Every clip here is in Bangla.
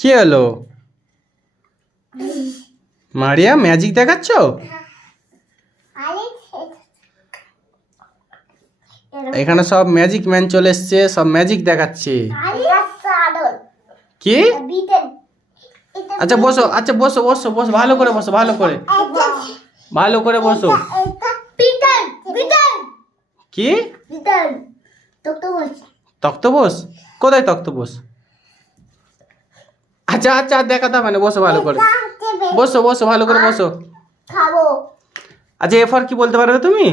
কি হলো মারিয়া, ম্যাজিক দেখাচ্ছ? এখানে সব ম্যাজিক ম্যান চলে এসছে, সব ম্যাজিক দেখাচ্ছে। কি? আচ্ছা বসো, আচ্ছা বসো বসো বসো, ভালো করে বসো, ভালো করে ভালো করে বসো। কি তক্তপোষ? কোথায় তক্তপোষ? আচ্ছা আচ্ছা দেখাতে হবে না, বসো ভালো করে বসো, বসো ভালো করে বসো। আচ্ছা এরপর কি বলতে পারবে তুমি?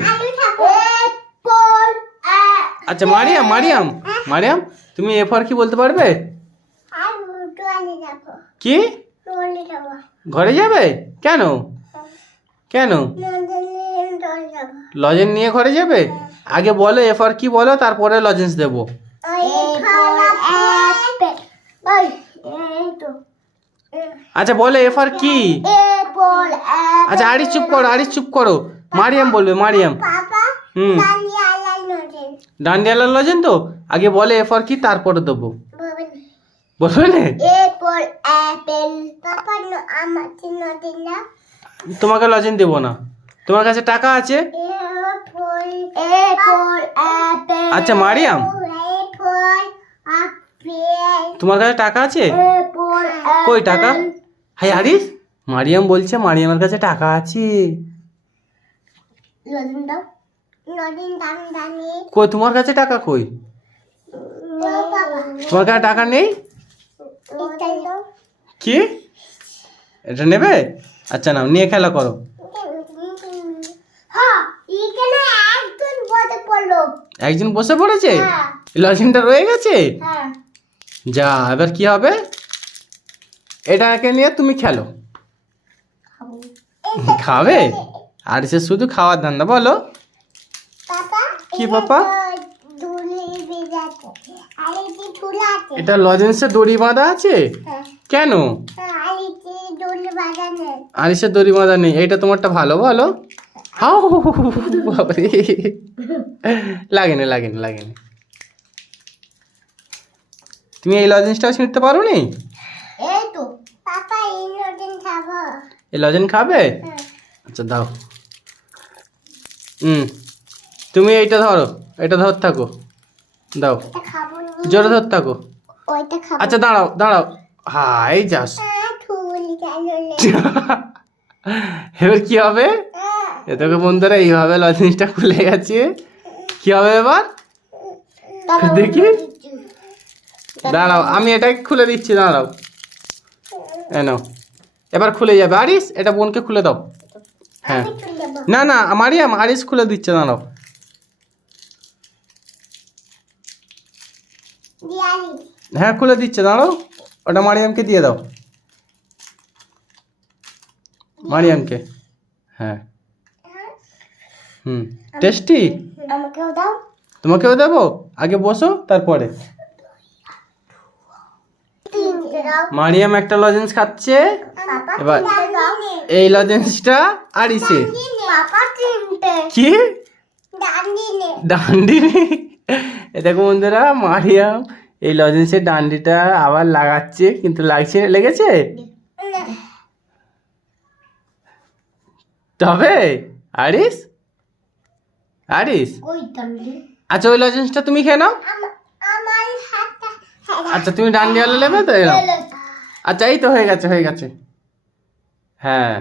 আচ্ছা মারিয়াম, মারিয়াম মারিয়াম তুমি এরপর কি বলতে পারবে? কি ঘরে যাবে? কেন কেন লজেন্স নিয়ে ঘরে যাবে? আগে বলো এরপর কি বলো, তারপরে লজেন্স দেবো। আচ্ছা বলো এরপর কি? আচ্ছা আরিস চুপ করো, আরিস চুপ করো, মারিয়াম বলবে, মারিয়াম। ডান্ডিয়ালার লজেন তো আগে বলে এরপর কি, তারপরে দেবো। বলবে না? তোমাকে লজেন দেবো না, তোমার কাছে টাকা আছে। আচ্ছা মারিয়াম তোমার কাছে টাকা আছে? কই টাকা? হাই আরিস, মারিয়াম বলছে মারিয়ামের কাছে টাকা আছে। কই তোমার কাছে টাকা কই? তোমার কাছে টাকা নেই? কি এটা নেবে? আচ্ছা নাও, নিয়ে খেলা করো। একজন বসে পড়েছে, লজেনটা রয়ে গেছে। যা, এবার কি হবে? এটাকে নিয়ে তুমি খেলো। খাবে? আর সে শুধু খাওয়ার ধান্দা। বলো কি পাপা? এটা লজেন্সে দড়ি বাঁধা আছে? কেন আরিসের দড়ি বাঁধা নেই? এটা তোমারটা ভালো। বলো লাগেনি লাগেনি লাগেনি। তুমি এই লজেন্সটাও ছিঁড়তে পারো নি? এই লজেন্স খাবে? আচ্ছা দাও। তুমি এইটা ধরো, এটা ধর থাকো, দাও জোরে ধর থাকো। আচ্ছা দাঁড়াও দাঁড়াও, হাই যাস। এবার কি হবে? এতকে বন্ধুরা এইভাবে লজেন্সটা খুলে গেছে। কি হবে এবার দেখি? দাঁড়াও আমি এটাকে খুলে দিচ্ছি, দাঁড়াও। নাও এবার খুলে যাবে। আরিস এটা বোনকে খুলে দাও। হ্যাঁ না না মারিয়াম, আরিস খুলে দিচ্ছে, দাঁড়াও। হ্যাঁ খুলে দিচ্ছে, দাঁড়াও। ওটা মারিয়ামকে দিয়ে দাও, মারিয়ামকে। হ্যাঁ টেস্টি। তোমাকেও দেবো, আগে বসো তারপরে। মারিয়াম একটা লজেন্স খাচ্ছে, এবার এই লজেন্সটা আরিসে। কি ডান্ডি? দেখো বন্ধুরা, মারিয়াম এই লজেন্সের ডান্ডিটা আবার লাগাচ্ছে, কিন্তু লেগেছে তবে আরিস, আরিস আচ্ছা ওই লজেন্সটা তুমি খেয়ে নাও। আচ্ছা তুমি ডান্ডিয়ালা নেবে তো? এরকম আচ্ছা এই তো হয়ে গেছে, হয়ে গেছে। হ্যাঁ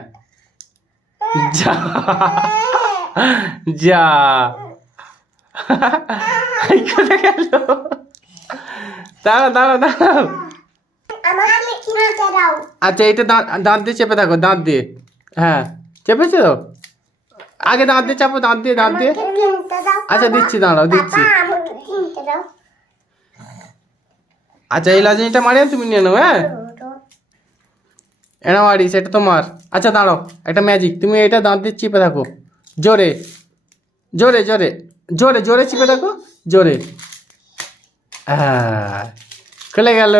যা যা কোথায় গেল? দাঁড়াও দাঁড়াও দাঁড়াও। আচ্ছা এইটা দাঁত দিয়ে চেপে থাকো, দাঁত দিয়ে। হ্যাঁ চেপেছো তো? আগে দাঁত দিয়ে চাপো, দাঁত দিয়ে, দাঁত দিয়ে। আচ্ছা দিচ্ছি, দাঁড়াও দিচ্ছি। আচ্ছা এই লজেন্সটা মারিয়াম তুমি নিয়ে নাও। হ্যাঁ এনাও আরিস, এটা তোমার। আচ্ছা দাঁড়াও, একটা ম্যাজিক, তুমি এটা দাঁত দিয়ে চিপে থাকো, জোরে জোরে জোরে জোরে জোরে চিপে থাকো, জোরে। হ্যাঁ খুলে গেল।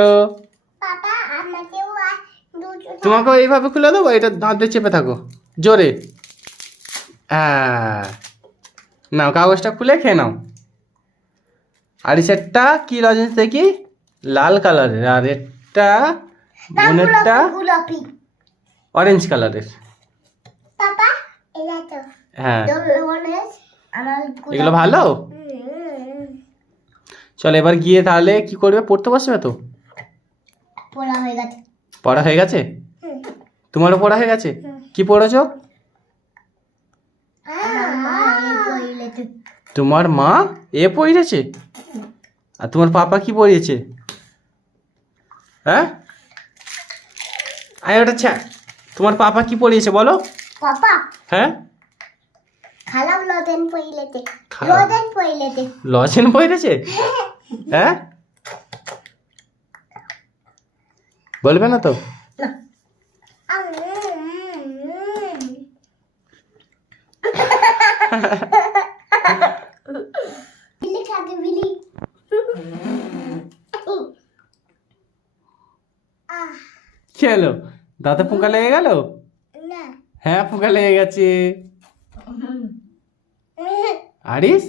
তোমাকেও এইভাবে খুলে দেবো, এটা দাঁত দিয়ে চেপে থাকো জোরে। হ্যাঁ নাও কাগজটা খুলে খেয়ে নাও। আরিসেরটা কি লজেন্স দেখি, লাল কালারের, আর এটা বোনেরটা গোলাপি। অরেঞ্জ কালারের। পাপা এটা তো হ্যাঁ অরেঞ্জ, আমার এগুলো ভালো। চল এবার গিয়ে তাহলে কি করবে, পড়তে বসবে তো? পড়া হয়ে গেছে। পড়া হয়ে গেছে? তোমারও পড়া হয়ে গেছে? কি পড়েছো? তোমার মা এ পড়িয়েছে, আর তোমার পাপা কি পড়িয়েছে? হ্যাঁ আয় ওটা ছা, তোমার পাপা কি পড়িয়েছে বলো? পাপা হ্যাঁ খালাম লজেন পইলেতে, খালাম। লজেন পইলেতে। লজেন পড়িয়েছে? হ্যাঁ বলবে না তো? না বিলি খাতে বিলি। কি হলো, দাঁতে পোকা লেগে গেল? না হ্যাঁ পোকা লেগে গেছে। আরিস,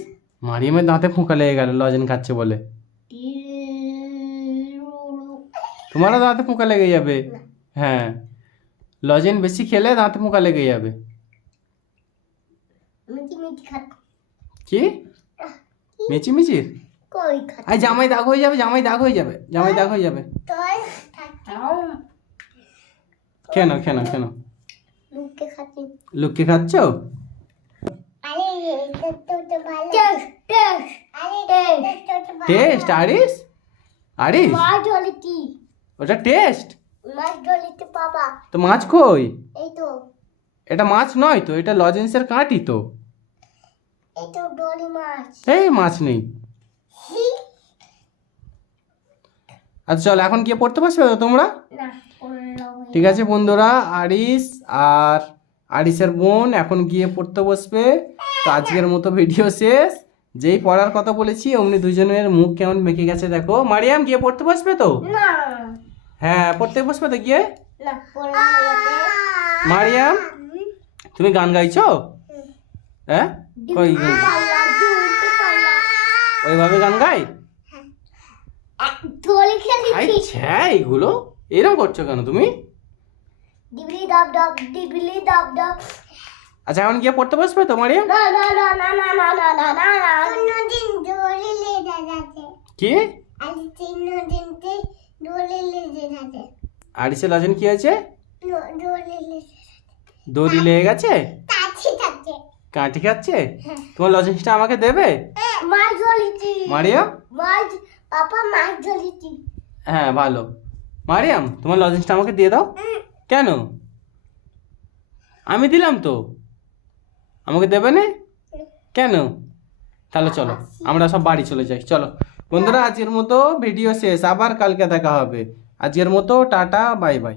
মারিয়ামের দাঁতে পোকা লেগে গেল লজেন খাচ্ছে বলে। তোমারও দাঁতে পোকা লেগে যাবে। হ্যাঁ লজেন বেশি খেলে দাঁতে পোকা লেগে যাবে। মিটি মিটি খাত কি মিচি মিচির? কই খাত আই জামাই দাগ হয়ে যাবে, জামাই দাগ হয়ে যাবে, জামাই দাগ হয়ে যাবে। তোর খাতাও কেন কেন কেন মুখে খাতি। লুকিয়ে খাচ্ছ? আরে এটা তো ভালো টেস্ট টেস্ট। আরে টেস্ট তো ভালো টেস্ট আরিস, আরিস মাছ ডলিটি, ওটা টেস্ট? মাছ ডলিটি বাবা। তো মাছ কই? এই তো এটা মাছ নয় তো, এটা লজেন্সের কাঁটি তো। এই তো ডলি মাছ। এই মাছ নেই। আচ্ছা চল এখন গিয়ে পড়তে বসবে তো তোমরা? না পড়লো ঠিক আছে বন্ধুরা, আরিস আর আরিসের বোন এখন গিয়ে পড়তে বসবে। তো আজকের মতো ভিডিও শেষ। যেই পড়ার কথা বলেছি অমনি দুজনের মুখ কেমন বেঁকে গেছে দেখো। মারিয়াম গিয়ে পড়তে বসবে তো? না হ্যাঁ পড়তে বসবে তো গিয়ে। না পড়লো হয়ে গেছে। মারিয়াম তুমি গান গাইছো? হ্যাঁ কই পাল্লা জুড়তে পাল্লা ওইভাবে গান গাই? ডলি আই খেলি ছ্যা এগুলো এরকম করছো কেন তুমি? ডিবলি ডাব ডাব ডিবলি ডাব ডাব। আচ্ছা এখন গিয়ে পড়তে বসবে তো মারিয়াম? না না না না না না না না না না কোনদিন ডলি লেগে যাচ্ছে। কি আজ তিনদিন তে ডলি লেগে যাচ্ছে। আরিসের লজেন কি হয়েছে? ডলি লেগে দড়ি লেগে গেছে, কাছে যাচ্ছে। কাঁটি খাচ্ছে। তোমার লজেন্সটা আমাকে দেবে মাছ ডলিটি মারিয়াম? মাছ পাপা মাছ ডলিটি। হ্যাঁ ভালো। মারিয়াম তোমার লজেন্সটা আমাকে দিয়ে দাও। কেন? আমি দিলাম তো, আমাকে দেবে না কেন? তাহলে চলো আমরা সব বাড়ি চলে যাই। চলো বন্ধুরা আজকের মতো ভিডিও শেষ, আবার কালকে দেখা হবে। আজকের মতো টাটা বাই বাই।